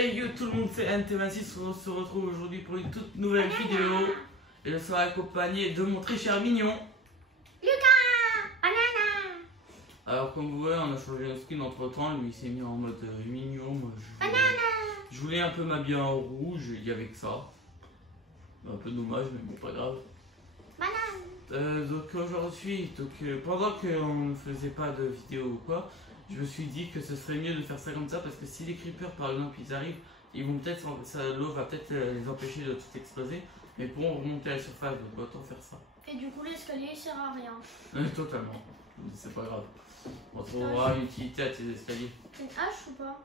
Hey yo tout le monde, c'est NT26, on se retrouve aujourd'hui pour une toute nouvelle vidéo. Et je serai accompagné de mon très cher mignon Lucas. Banana. Alors comme vous voyez, on a changé nos skins entre temps, lui il s'est mis en mode mignon. Moi, je voulais un peu m'habiller en rouge, il y avait que ça. Un peu dommage mais bon pas grave. Donc aujourd'hui, pendant qu'on ne faisait pas de vidéo ou quoi, je me suis dit que ce serait mieux de faire ça comme ça parce que si les creepers par exemple ils arrivent, ils vont peut-être, l'eau va peut-être les empêcher de tout exploser, mais pourront remonter à la surface, donc autant faire ça. Et du coup l'escalier il sert à rien. Totalement, c'est pas grave. On trouvera une utilité à tes escaliers. C'est une hache ou pas?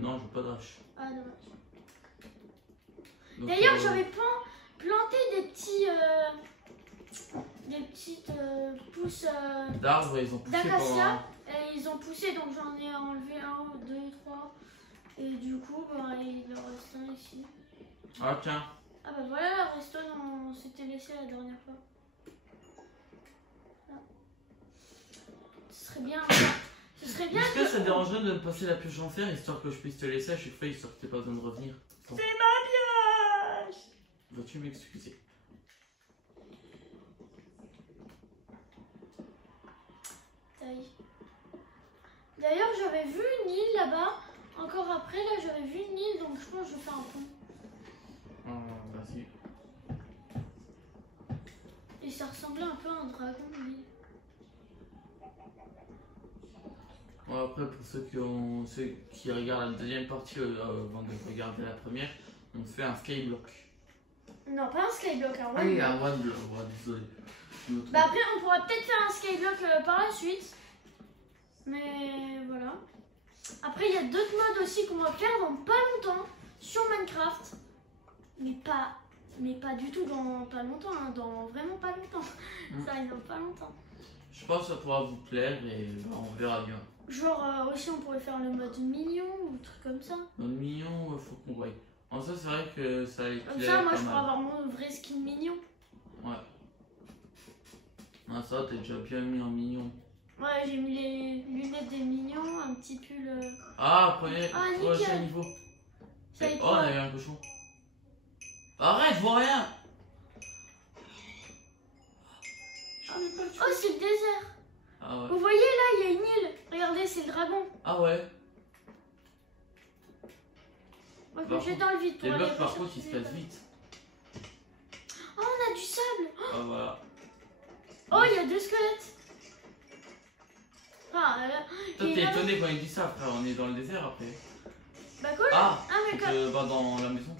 Non, je veux pas de hache. Ah dommage. D'ailleurs j'avais planté des petites pousses d'arbres, ils ont poussé d'acacia et ils ont poussé, donc j'en ai enlevé 1, 2, 3 et du coup bah, il en reste un ici. Ah tiens. Ah bah voilà la redstone, on s'était laissé la dernière fois. Là. Ce serait bien. Est-ce que ça dérangerait de me passer la pioche en fer histoire que je puisse te laisser à chaque fois, histoire que t'aies pas besoin de revenir? C'est ma pioche. Vas-tu m'excuser? D'ailleurs j'avais vu une île là-bas. Encore après là j'avais vu une île, donc je pense que je vais faire un pont. Merci. Et ça ressemblait un peu à un dragon l'île. Bon, après pour ceux qui regardent la deuxième partie avant de regarder la première, on fait un skyblock. Non, pas un skyblock, un one. Ah oui, un one block, désolé. Bah après on pourra peut-être faire un skyblock par la suite. Mais voilà. Après il y a d'autres modes aussi qu'on va faire dans pas longtemps sur Minecraft. Mais pas du tout dans pas longtemps, hein, dans vraiment pas longtemps. Ça arrive dans pas longtemps. Je pense que ça pourra vous plaire et on verra bien. Genre aussi on pourrait faire le mode mignon ou truc comme ça. Mode mignon, faut qu'on voie. En ça c'est vrai que ça éclaire. Comme ça moi je pourrais avoir mon vrai skin mignon. Ouais. Ah ça t'es déjà bien mis en mignon. Ouais, j'ai mis les lunettes des mignons, un petit pull. Ah, prochain niveau. Ça Oh, on a eu un cochon. Arrête, je vois rien. Oh, c'est le désert. Ah ouais. Vous voyez là, il y a une île. Regardez, c'est le dragon. Ah ouais. Moi, je me jette dans le vide. Les blocs par contre ils se cassent vite. Oh, on a du sable. Ah voilà. Oh, il y a 2 squelettes. Ah, là. Toi t'es étonné quand il dit ça, frère, on est dans le désert après. Bah quoi? Ah, mais quoi? tu vas dans la maison.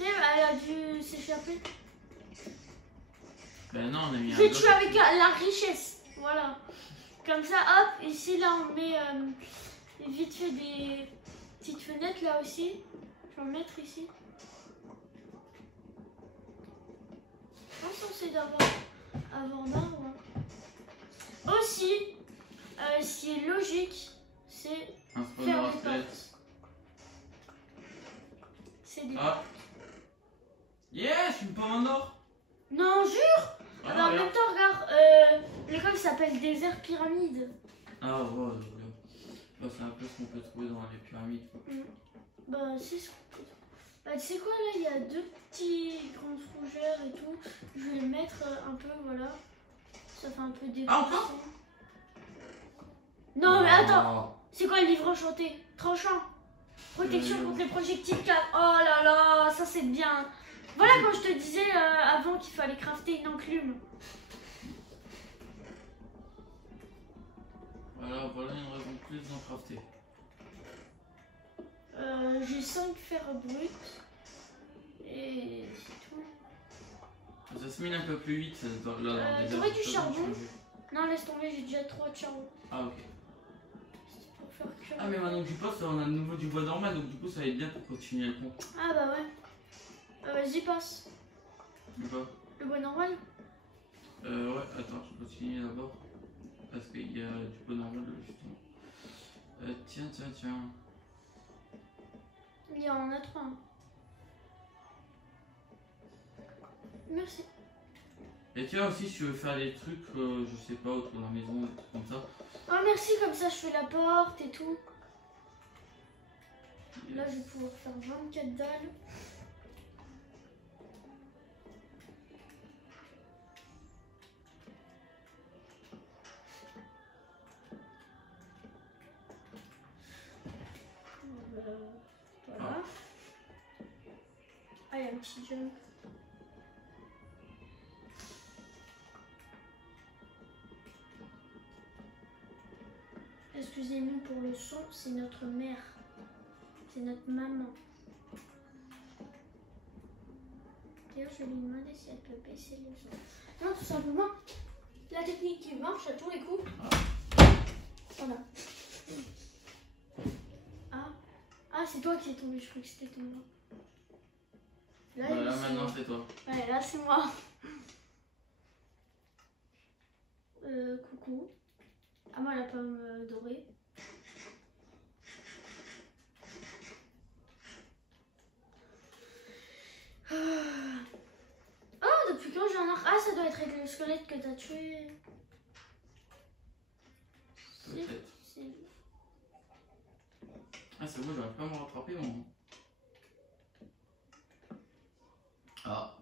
Elle a dû s'échapper. Ben non, on a mis un J'ai bloc. tué avec la richesse. Voilà. Comme ça, hop. Ici, là, on met vite fait des petites fenêtres là aussi. Je vais en mettre ici. Je pense qu'on sait d'avoir d'arbre. Aussi, ce qui est logique, c'est faire des portes. C'est des portes. Yes, une pomme en or. Non, jure. Ah, en même temps, regarde, l'école s'appelle Désert Pyramide. Ah ouais, c'est un peu ce qu'on peut trouver dans les pyramides. Bah, c'est ce qu'on peut. Bah, tu sais quoi, là, il y a 2 petits grandes fougères et tout. Je vais les mettre un peu, voilà. Ça fait un peu des. Ah, encore? Non, mais attends. C'est quoi le livre enchanté? Tranchant. Protection contre les projectiles 4. Oh là là, ça c'est bien. Voilà quand je te disais avant qu'il fallait crafter une enclume. Voilà une raison de plus d'en crafter. J'ai 5 fer brut. Et c'est tout. Ça se mine un peu plus vite là dans le désert. T'aurais du charbon? Non, laisse tomber, j'ai déjà 3 de charbon. Ah ok. Pour faire cuire. Ah mais maintenant que j'y pense, on a de nouveau du bois normal, donc du coup ça va être bien pour continuer le pont. Ah bah ouais. Vas-y, passe. D'accord. Le bois normal? Ouais, attends, je continue d'abord. Parce qu'il y a du bois normal justement. Tiens. Il y en a 3. Merci. Et tu vois aussi si tu veux faire des trucs, je sais pas, autour de la maison, des trucs comme ça. Oh merci, comme ça je fais la porte et tout. Là, je vais pouvoir faire 24 dalles. Voilà. Ah, il y a un petit jump. Excusez-nous pour le son, c'est notre mère. C'est notre maman. D'ailleurs, je vais lui demander si elle peut baisser le son. Non, tout simplement, la technique qui marche à tous les coups. Voilà. Ah, c'est toi qui es tombé, je crois que c'était toi. Là, maintenant, c'est toi. Ouais, là, c'est moi. Coucou. Ah, moi, la pomme dorée. Oh, depuis quand j'ai un arc? Ah, ça doit être avec le squelette que t'as tué. Peut-être. Ah, c'est bon, j'aurais pas à me rattraper, moi. Ah.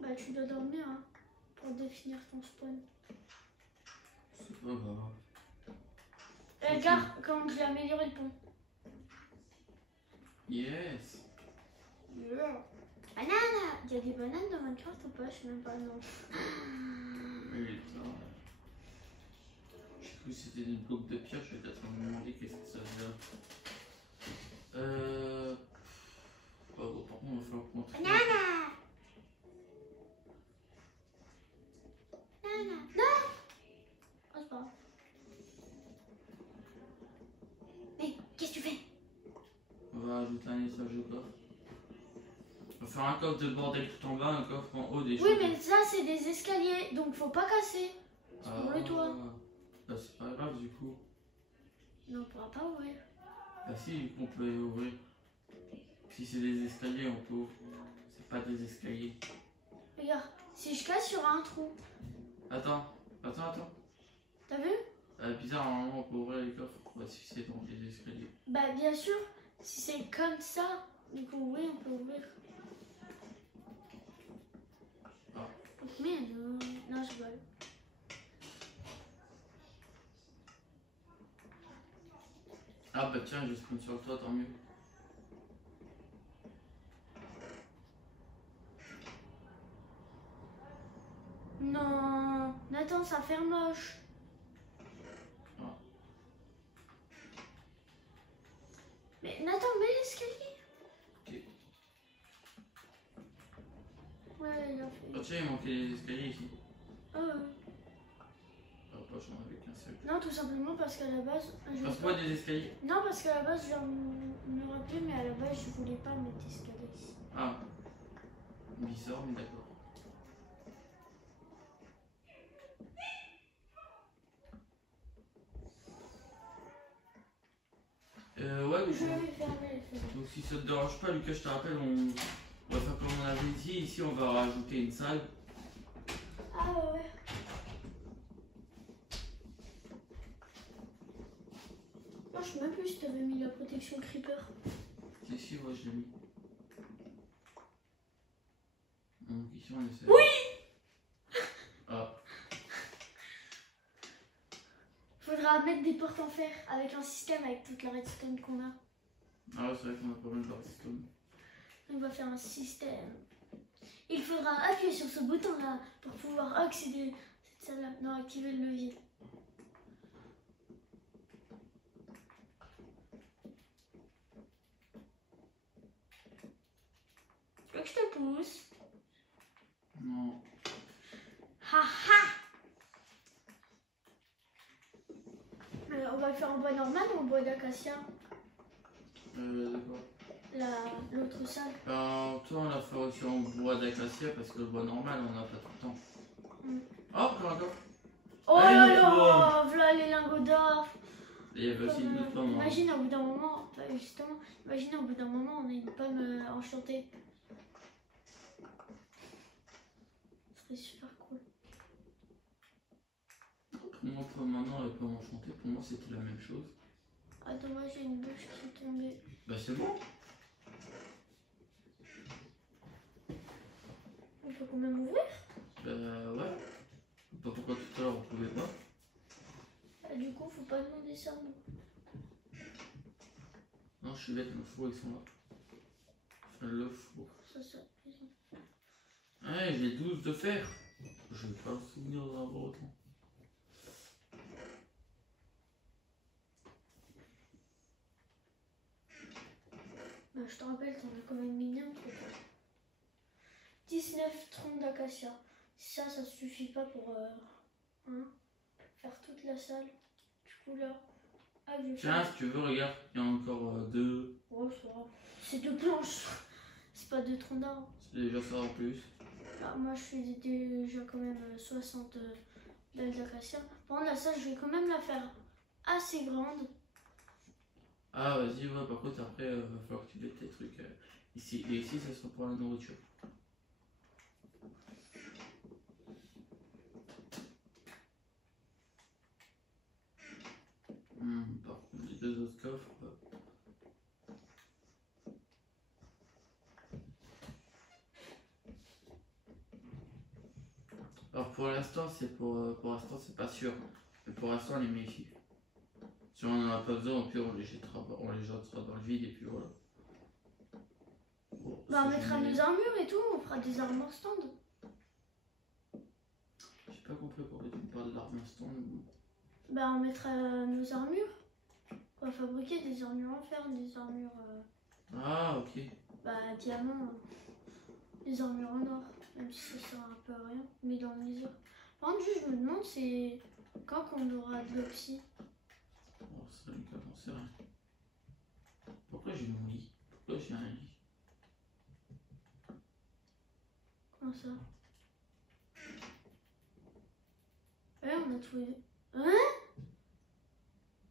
Bah, tu dois dormir, hein, pour définir ton spawn. C'est pas grave. Regarde comment j'ai amélioré le pont. Yes. Yeah. Banane! Il y a des bananes dans Minecraft ou pas? Je sais même pas, non. Putain. Je sais plus si c'était des blocs de pierre, je vais peut-être me demander qu'est-ce que ça veut dire. Bon, par contre, on va falloir qu'on trouve. Banane! Banane! Non! Oh, c'est pas grave. Mais, qu'est-ce que tu fais? On va ajouter un étage au coffre. On va faire un coffre de bordel tout en bas, un coffre en haut des choses. Oui, mais ça, c'est des escaliers, donc faut pas casser. C'est pour le toit. Bah, c'est pas grave du coup. Non, on pourra pas ouvrir. Bah si, on peut ouvrir. Si c'est des escaliers, on peut ouvrir. C'est pas des escaliers. Regarde, si je casse, il y aura un trou. Attends. T'as vu? Bizarre, normalement on peut ouvrir les coffres. Bah si c'est dans les escaliers. Bah, bien sûr, si c'est comme ça, du coup, oui, on peut ouvrir. Ah. Mais non, non, je vole. Ah bah tiens, je spawn sur le toit, tant mieux. Non, Nathan, ça fait moche. Ah. Mais Nathan, mets l'escalier. Ok. Ouais, il a fait. Ah tiens, il manquait des escaliers ici. Oh. Ah bah j'en avais qu'un seul. Non, tout simplement parce qu'à la base. Parce quoi des escaliers? Non, parce qu'à la base, je viens de me rappeler, mais à la base, je voulais pas mettre d'escalier ici. Ah. Bizarre, mais d'accord. Ouais, Je vais fermer. donc si ça te dérange pas, Lucas, je te rappelle, on va faire comme on avait dit. Ici, on va rajouter une salle. Ah ouais. Moi, je sais même plus si t'avais mis la protection creeper. Si, ouais, je l'ai mis. Donc ici, on essaie. Oui! Ah. Faudra mettre des portes en fer avec un système avec toute la redstone qu'on a. Ah ouais, c'est vrai qu'on a pas mal de redstone. On va faire un système. Il faudra appuyer sur ce bouton là pour pouvoir accéder à cette salle là. Non, activer le levier. Tu veux que je te pousse? Non. Ha ha! On va le faire en bois normal ou en bois d'acacia? D'accord. L'autre salle. Toi, on l'a fait aussi en bois d'acacia parce que le bois normal, on n'a pas tout le temps. Oh, encore. Oh là là! Voilà les lingots d'or! Et il y avait aussi d'autres pommes. Imagine au bout d'un moment, justement, imagine au bout d'un moment, on a une pomme enchantée. Ce serait super cool. Pour moi, maintenant, les pommes enchantées, pour moi, c'était la même chose. Ah dommage, j'ai une bûche qui est tombée. Bah c'est bon. On peut quand même ouvrir. Bah ouais. Pas pourquoi tout à l'heure on pouvait pas. Ah, du coup, faut pas demander ça. Non. Non, je suis bête, le four ils sont là. Enfin, le four. Ça, c'est prison. Ouais, j'ai 12 de fer. Je vais pas me souvenir d'en avoir autant. Bah, je te rappelle, t'en as quand même mis un truc. 19 troncs d'acacia. Ça suffit pas pour faire toute la salle. Du coup, là. Ah, je vais Tiens, faire. si tu veux, regarde, il y a encore 2. Oh, ça va. C'est 2 planches. C'est pas 2 troncs d'arbres. C'est déjà ça en plus. Ah, moi, je fais déjà quand même 60 dalles d'acacia. Par contre, la salle, je vais quand même la faire assez grande. Ah, vas-y, ouais, par contre, après, va falloir que tu mettes tes trucs ici. Et ici, ça sera pour la nourriture. Par contre, les 2 autres coffres. Alors pour l'instant, pour l'instant, c'est pas sûr. Mais pour l'instant, on les met ici. Si on en a pas besoin, au pire, on les jettera dans le vide et puis voilà. Bon, Bah, on c'est mettra génial. nos armures et tout. On fera des armures stand. J'ai pas compris pourquoi tu me parles de l'arme stand. Bah, on mettra nos armures. On va fabriquer des armures en fer, des armures Ah, ok. diamant, des armures en or. Même si ça sert un peu à rien, mais dans les heures. Par contre, juste, je me demande, c'est quand qu'on aura de l'oxy. Bon, ça, j'en sais rien. Pourquoi j'ai mon lit? Pourquoi j'ai un lit? Comment ça? Ouais, on a trouvé. Hein?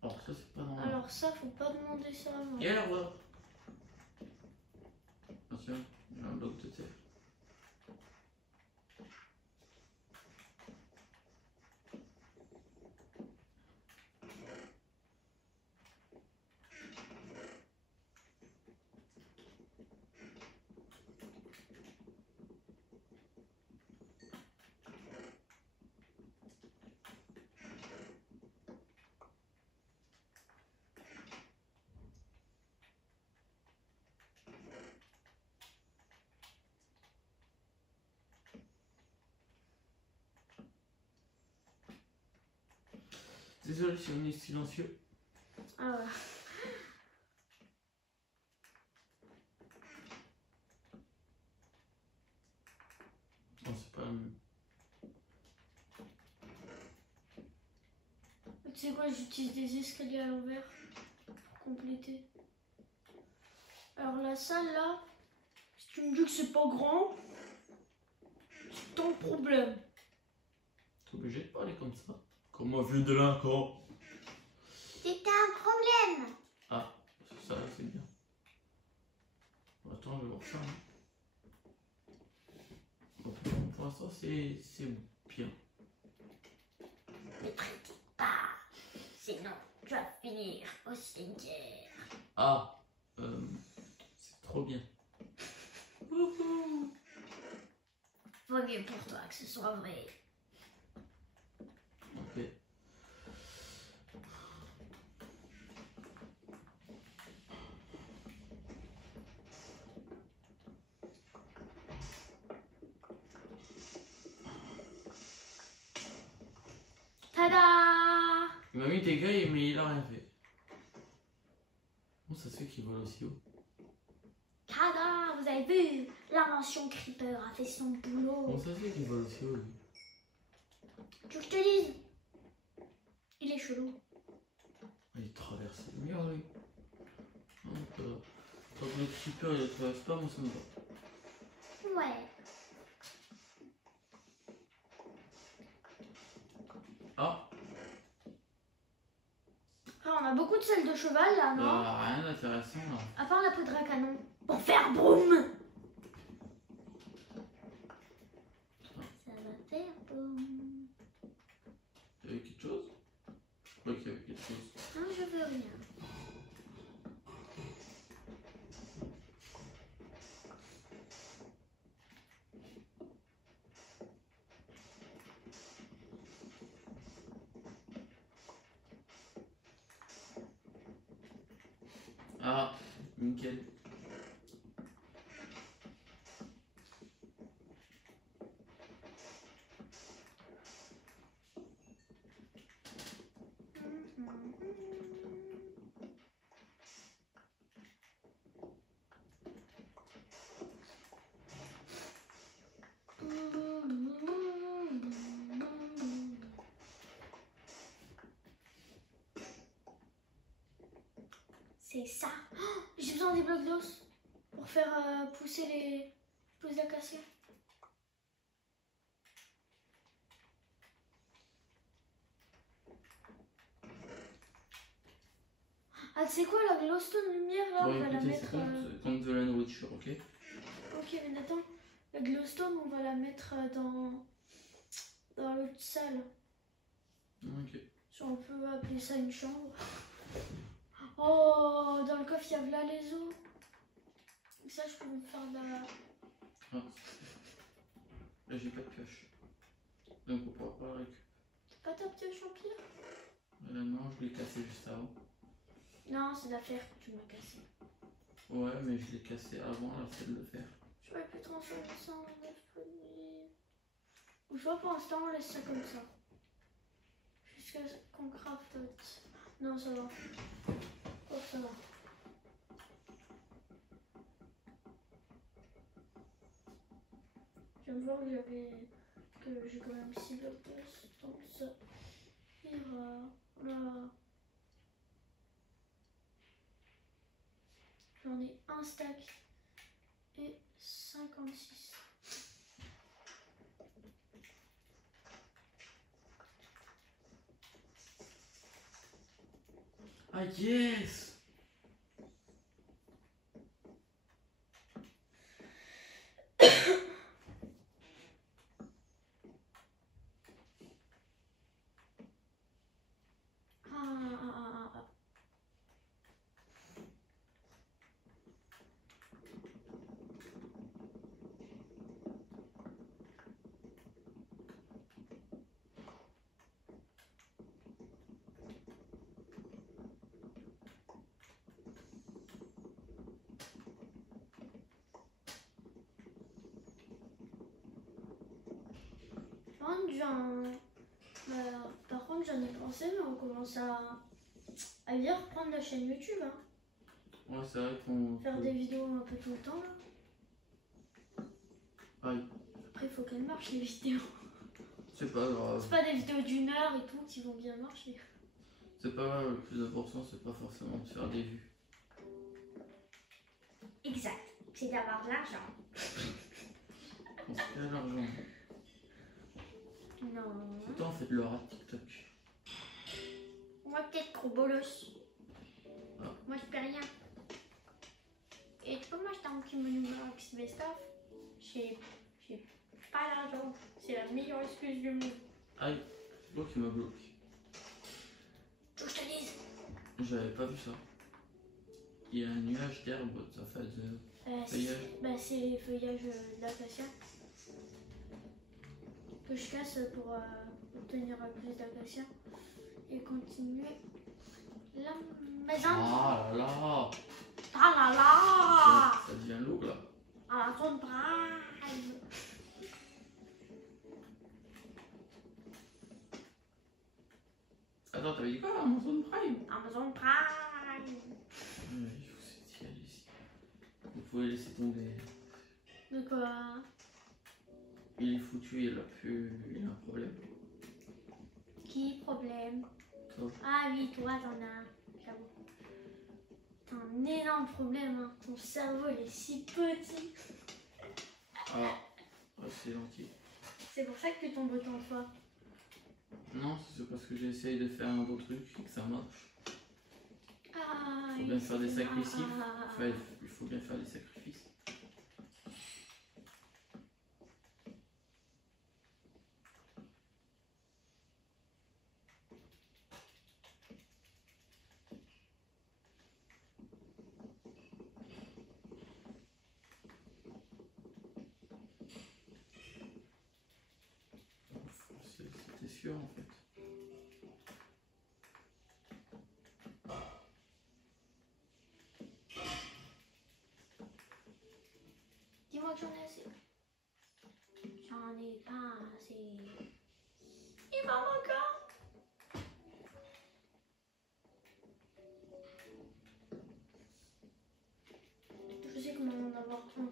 Alors ça, c'est pas normal. Alors ça, faut pas demander ça avant. Et alors voilà. Ah tiens, j'ai un bloc de terre. Désolé si on est silencieux. Ah ouais. Non, c'est pas la même. Tu sais quoi, j'utilise des escaliers à l'envers pour compléter. Alors la salle là, si tu me dis que c'est pas grand, c'est ton problème. T'es obligé de parler comme ça. Comme un vieux délinquant. C'est un problème. Ah, ça c'est bien. Attends, je vais voir ça. Bon, pour l'instant, c'est bien. Ne pratique pas, sinon tu vas finir au cimetière. Ah, c'est trop bien. Wouhou. Vaut mieux pour toi que ce soit vrai. Ok. Tada! Il m'a mis des grilles, mais il a rien fait. Comment ça se fait qu'il vole aussi haut? Tada! Vous avez vu? L'invention Creeper a fait son boulot. Comment ça se fait qu'il vole aussi haut, lui? Tu veux que je te dise? Il est chelou. Il traverse le mur, lui. Donc, tant que le creeper il ne traverse pas, moi ça me va. Ouais. Ah, Alors, on a beaucoup de selles de cheval là, non? rien d'intéressant là. À part la poudre à canon. Pour faire boum! Ça va faire boum. Il y avait quelque chose? Je crois qu'il y avait quelque chose. Non, je veux rien. Ah, nickel. C'est ça. Oh, j'ai besoin des blocs d'os pour faire pousser les pousses d'acacia. Ah, tu sais quoi, la glowstone lumière là, Bon, on va la écoutez, mettre. c'est compte de la nourriture, ok? Ok, mais attends, la glowstone, on va la mettre dans l'autre salle. Ok. Genre, on peut appeler ça une chambre. Oh, dans le coffre, il y a là les os. Ça, je peux me faire de la. Ah. Là, j'ai pas de pioche. Donc, on pourra pas la récupérer. T'as pas ta pioche en pierre? Non, je l'ai cassé juste avant. Non, c'est d'affaire que tu m'as cassé. Ouais, mais je l'ai cassé avant, là, c'est de le faire. J'aurais pu transformer ça en œuf poney. Ou soit pour l'instant, on laisse ça comme ça. Jusqu'à ce qu'on craft. Non, ça va. Oh, ça va. Je viens de voir que j'ai quand même 6 blocs d'os. Donc ça ira. Là. J'en ai un stack et 56. Ah, yes! Ah. Par contre, j'en ai pensé, mais on commence à bien reprendre la chaîne YouTube. Hein. Ouais, c'est vrai qu'on. Faire des vidéos un peu tout le temps. Là. Aïe. Après, il faut qu'elles marchent les vidéos. C'est pas grave. C'est pas des vidéos d'1 heure et tout qui vont bien marcher. C'est pas grave, le plus important, c'est pas forcément de faire des vues. Exact. C'est d'avoir de l'argent. On se fait de l'argent. Non. C'est toi, en fait, le rat TikTok. Moi, peut-être trop bolos. Ah. Moi, je fais rien. Et tu peux m'acheter un petit menu Max Best of? J'ai pas d'argent. C'est la meilleure excuse du monde. Aïe, c'est toi qui me bloque. Tu veux que je te dise? J'avais pas vu ça. Il y a un nuage d'herbe, ça fait de feuillage. C'est les feuillages d'acacia que je casse pour obtenir plus d'acacia et continuer la maison. Ah là là! Ah là là! Ça devient lourd là. À la zone prime. Attends, t'avais dit quoi, Amazon Prime? Amazon Prime. Il faut s'étirer ici. Vous pouvez laisser tomber. De quoi? Il est foutu, il a un problème. Qui problème? Toi. Ah oui, toi t'en as. J'avoue. T'as un énorme problème, hein. Ton cerveau il est si petit. Ah, c'est gentil. C'est pour ça que tu tombes autant de fois. Non, c'est parce que j'essaye de faire un beau truc et que ça marche. Ah, Il faut bien faire des sacrifices. Ah. Il faut bien faire des sacrifices. C'était sûr en fait. crois que j'en ai assez. J'en ai pas assez. Il m'en manque un. Je sais comment en avoir un.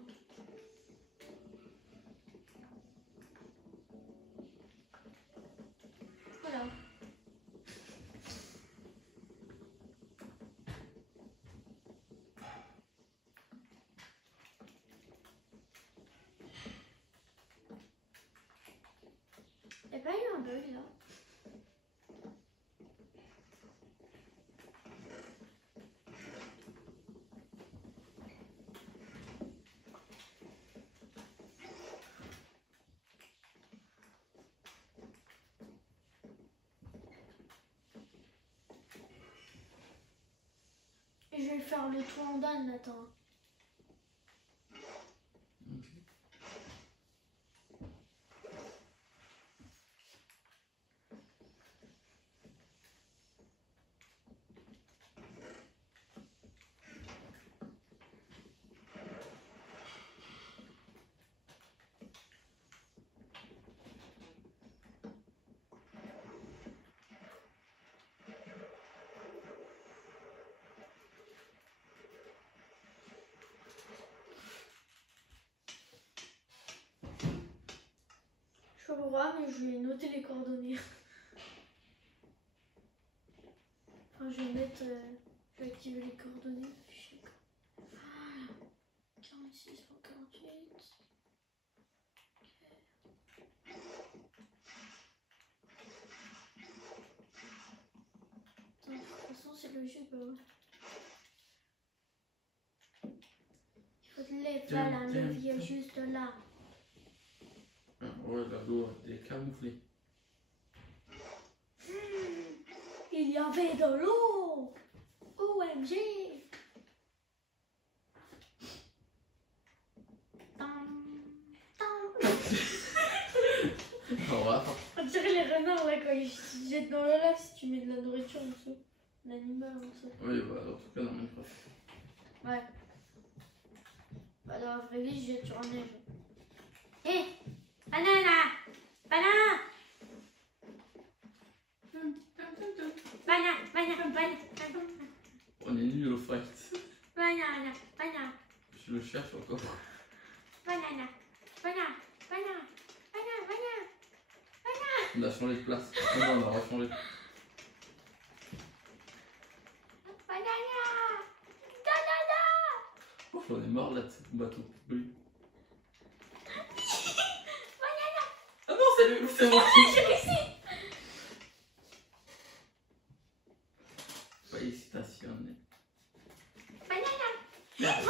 Voilà. Il n'y a pas eu un bug là? Et je vais faire le tour en Dan, attends. Je sais pas pourquoi, mais je vais noter les coordonnées. Enfin, je vais mettre. Je vais activer les coordonnées. Fichier. 46.48. De toute façon, c'est logique. Il faut de lait, voilà, un levier juste là. Ouais, la l'eau est camouflée. Il y avait de l'eau. OMG. On dirait les renards là quand ils se jettent dans le lac si tu mets de la nourriture en dessous. L'animal en dessous. Oui, bah, en tout cas dans Minecraft. Ouais. Bah dans la vraie vie, je jette sur la neige. Hé, banana, banana. Banana. On est nul au fight. Banana. Je le cherche encore. Banana. On a changé de place. Non, on a rechangé. Banana. Oh, j'en ai marre là de ce bateau. Oui. Ah non, c'est moi. J'ai réussi. Félicitations. Banana. Merde.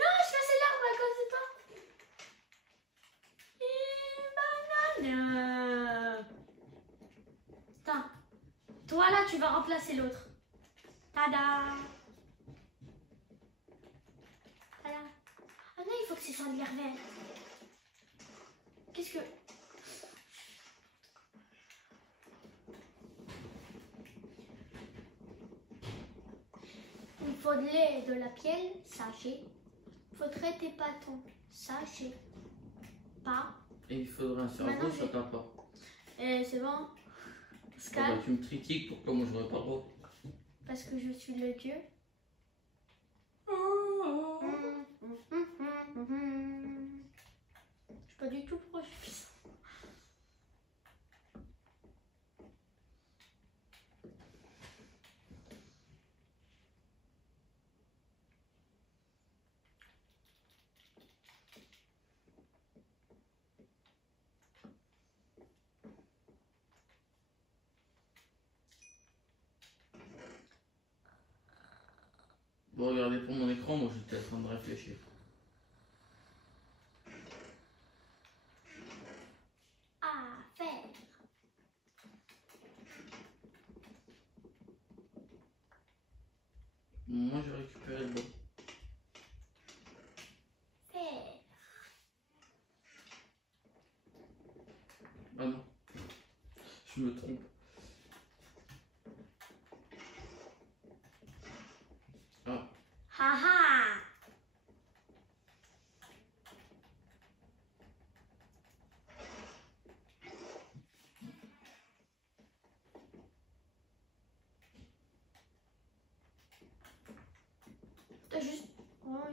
Non, je faisais l'arbre à cause de toi. Banana. Attends. Toi là, tu vas remplacer l'autre. Tada. Tada. Ah non, il faut que ce soit de l'air vert. Qu'est-ce que... Il faudrait de la pielle, sachez. Faudrait des bâtons, sachez. Pas. Et il faudrait un cerveau, Maintenant, ça t'a pas. C'est bon. Oh, Pascal, bah, tu me critiques, pourquoi moi j'aurais pas le droit? parce que je suis le dieu. Je suis pas du tout proche. Bon, regardez pour mon écran, moi j'étais en train de réfléchir. À faire. Moi j'ai récupéré le bon. Faire. Ah non, je me trompe. Ah, Haha.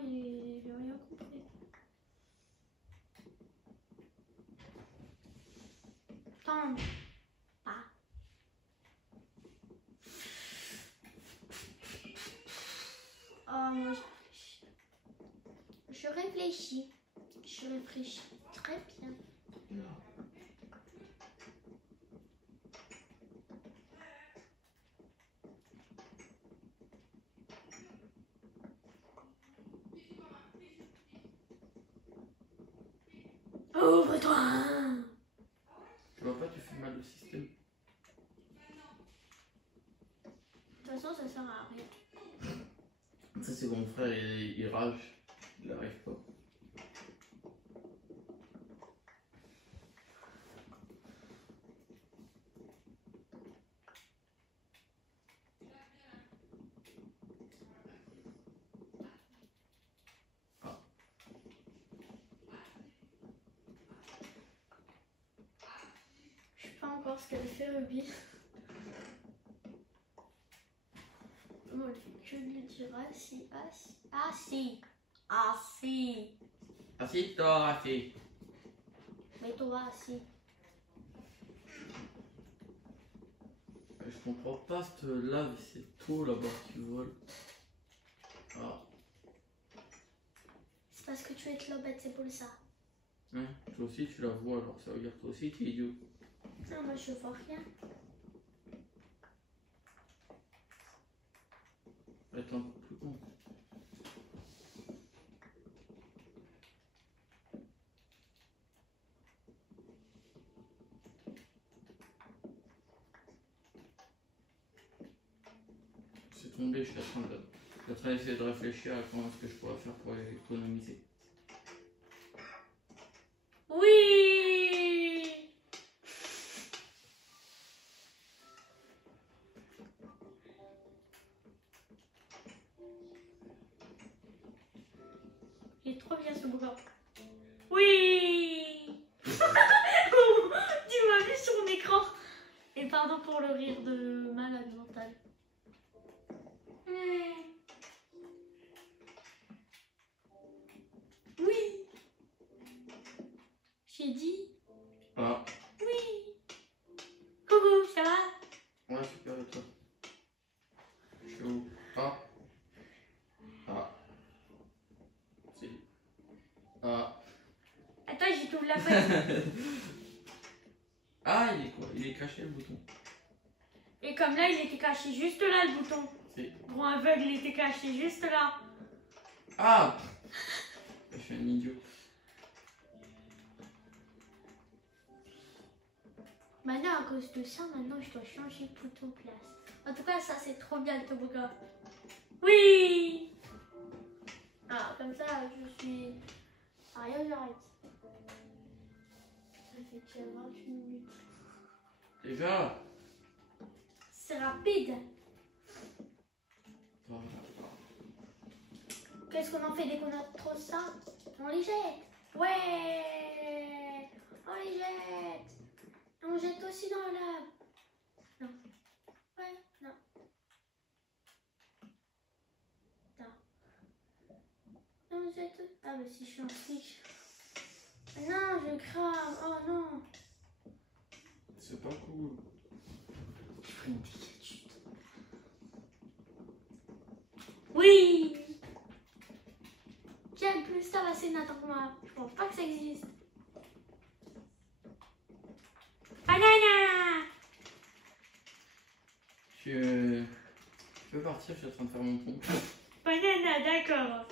j'ai rien compris. Attends. Ah. Oh, moi je réfléchis. Je réfléchis très bien. Ouvre-toi! Tu vois pas, tu fais mal au système. De toute façon, ça sert à rien. Ça, c'est mon frère, il rage. Il n'arrive pas. Je sais pas encore ce qu'elle fait, Ruby. Moi, elle fait que de lui dire assis, assis, assis, assis. Assis-toi, assis. Mets-toi assis. Je comprends pas cette lave, c'est tout là-bas qui vole. Ah, C'est parce que tu es clobette, c'est pour ça. hein, toi aussi tu la vois, alors ça veut dire que toi aussi t'es idiot. Non, moi je vois rien. Être un peu plus con. C'est tombé, je suis en train d'essayer de réfléchir à comment est-ce que je pourrais faire pour économiser. Oui! Il est trop bien ce bouquin. Oui! Tu m'as vu sur mon écran. Et pardon pour le rire de malade mental. Oui! J'ai dit Ah, oui! Coucou, ça va? ouais, super, et toi? Je suis où? Ah. Ah. Si. Ah. Attends, j'ai tout la feuille. Ah, il est quoi? Il est caché le bouton. Et comme là, il était caché juste là, le bouton. Si. Gros aveugle, il était caché juste là. Ah! Je suis un idiot. Maintenant, à cause de ça, maintenant, je dois changer de bouton de place. En tout cas, ça, c'est trop bien le toboggan. Oui! Ah, comme ça, je suis... Ah, rien, j'arrête. Ça fait déjà 28 minutes. Déjà? C'est rapide. Voilà. Qu'est-ce qu'on en fait dès qu'on a trop ça? On les jette. Ouais! On les jette. Et on jette aussi dans la lave. Non. Ouais, non. Attends. On jette. Ah, bah si je suis en flic. Non, je crame. Oh non. C'est pas cool. Je ferai une décapite. Oui! Quel plus ça va, c'est Nathan moi. Je pense pas que ça existe. Banana! Je peux partir, je suis en train de faire mon pont. Banana, d'accord.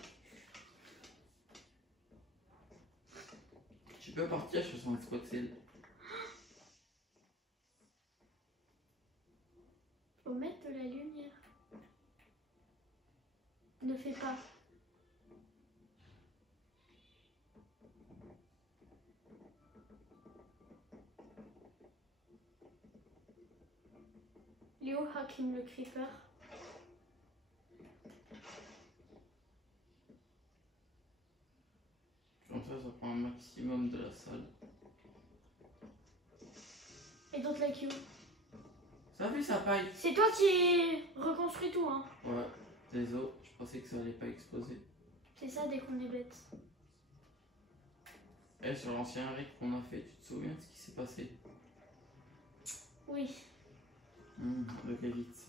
Tu peux partir, je suis en train de squatter. Faut mettre de la lumière. Ne fais pas. Léo Hakim le creeper. Comme ça prend un maximum de la salle. Et donc la queue. Ça a vu sa paille? C'est toi qui reconstruis tout, hein. Ouais, désolé, je pensais que ça allait pas exploser. C'est ça dès qu'on est bête. Et sur l'ancien Rick qu'on a fait, tu te souviens de ce qui s'est passé? Oui. Le vite.